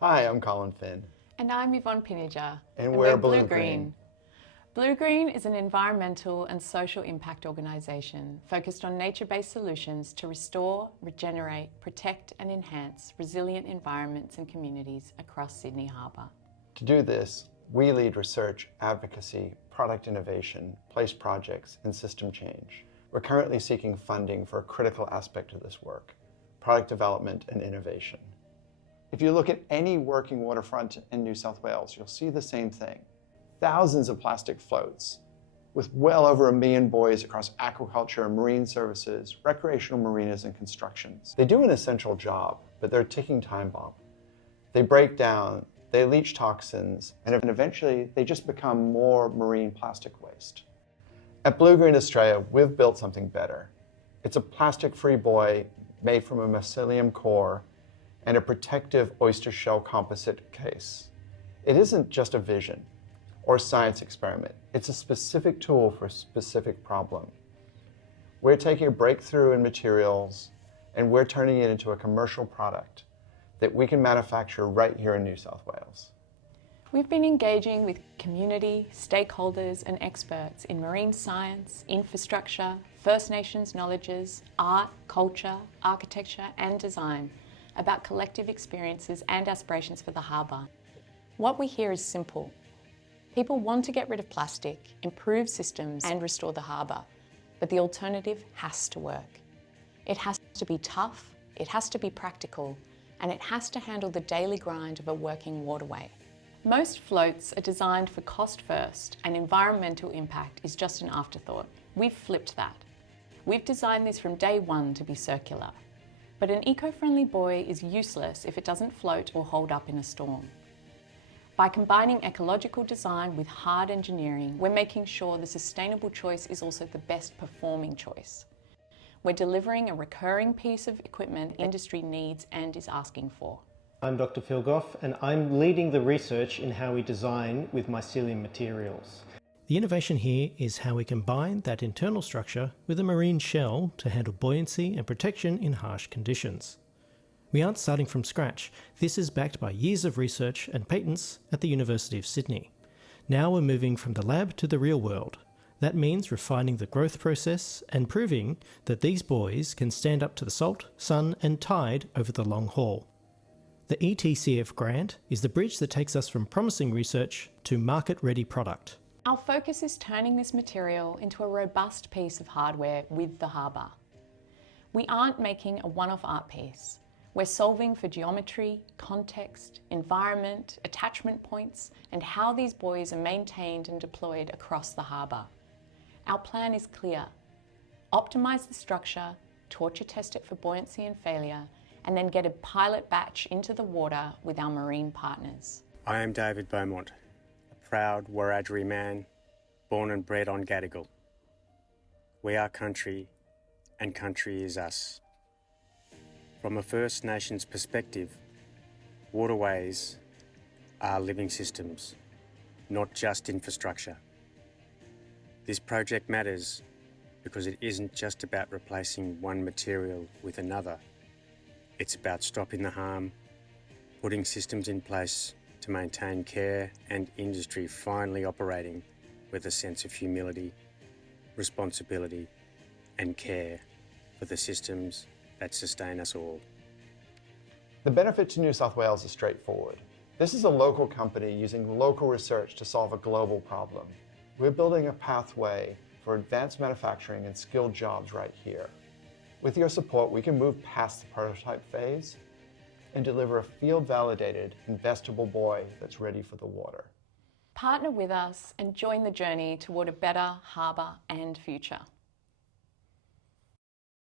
Hi, I'm Colin Finn. And I'm Yvonne Pinniger. And we're Blue Green. Blue Green is an environmental and social impact organisation focused on nature-based solutions to restore, regenerate, protect and enhance resilient environments and communities across Sydney Harbour. To do this, we lead research, advocacy, product innovation, place projects and system change. We're currently seeking funding for a critical aspect of this work, product development and innovation. If you look at any working waterfront in New South Wales, you'll see the same thing. Thousands of plastic floats with well over 1 million buoys across aquaculture, marine services, recreational marinas and constructions. They do an essential job, but they're a ticking time bomb. They break down, they leach toxins, and eventually they just become more marine plastic waste. At Blue Green Australia, we've built something better. It's a plastic-free buoy made from a mycelium core and a protective oyster shell composite case. It isn't just a vision or a science experiment. It's a specific tool for a specific problem. We're taking a breakthrough in materials and we're turning it into a commercial product that we can manufacture right here in New South Wales. We've been engaging with community, stakeholders and experts in marine science, infrastructure, First Nations knowledges, art, culture, architecture and design about collective experiences and aspirations for the harbour. What we hear is simple. People want to get rid of plastic, improve systems and restore the harbour, but the alternative has to work. It has to be tough, it has to be practical, and it has to handle the daily grind of a working waterway. Most floats are designed for cost first and environmental impact is just an afterthought. We've flipped that. We've designed this from day one to be circular. But an eco-friendly buoy is useless if it doesn't float or hold up in a storm. By combining ecological design with hard engineering, we're making sure the sustainable choice is also the best performing choice. We're delivering a recurring piece of equipment industry needs and is asking for. I'm Dr. Phil Goff and I'm leading the research in how we design with mycelium materials. The innovation here is how we combine that internal structure with a marine shell to handle buoyancy and protection in harsh conditions. We aren't starting from scratch. This is backed by years of research and patents at the University of Sydney. Now we're moving from the lab to the real world. That means refining the growth process and proving that these buoys can stand up to the salt, sun and tide over the long haul. The ETCF grant is the bridge that takes us from promising research to market-ready product. Our focus is turning this material into a robust piece of hardware with the harbour. We aren't making a one-off art piece. We're solving for geometry, context, environment, attachment points, and how these buoys are maintained and deployed across the harbour. Our plan is clear. Optimise the structure, torture test it for buoyancy and failure, and then get a pilot batch into the water with our marine partners. I am David Beaumont, a proud Wiradjuri man, born and bred on Gadigal. We are country, and country is us. From a First Nations perspective, waterways are living systems, not just infrastructure. This project matters because it isn't just about replacing one material with another. It's about stopping the harm, putting systems in place to maintain care and industry finally operating with a sense of humility, responsibility and care for the systems that sustain us all. The benefit to New South Wales is straightforward. This is a local company using local research to solve a global problem. We're building a pathway for advanced manufacturing and skilled jobs right here. With your support, we can move past the prototype phase and deliver a field-validated, investable buoy that's ready for the water. Partner with us and join the journey toward a better harbour and future.